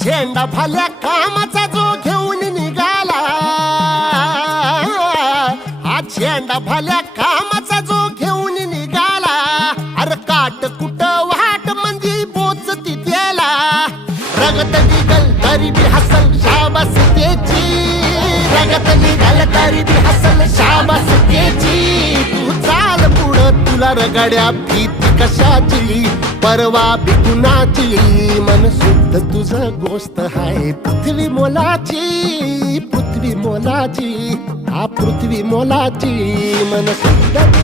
झेंडा भाल्या कामाचा जो घेऊन निघाला, हा झेंडा भाल्या कामाचा जो घेऊन निघाला, अरे काट कुट वाट म्हणजे बोचती त्याला, रगत निघल तरी बी हसल शाबास त्याची, रगत निघल तरी बी हसल शाबास त्याची. तू चाल पुढं तुला रगड्या भीती कशाची, परवा बी कुणाची, मन शुद्ध तुझं गोष्ट हाय पृथ्वी मोलाची, पृथ्वी मोलाची, हा पृथ्वी मोलाची, मन शुद्ध.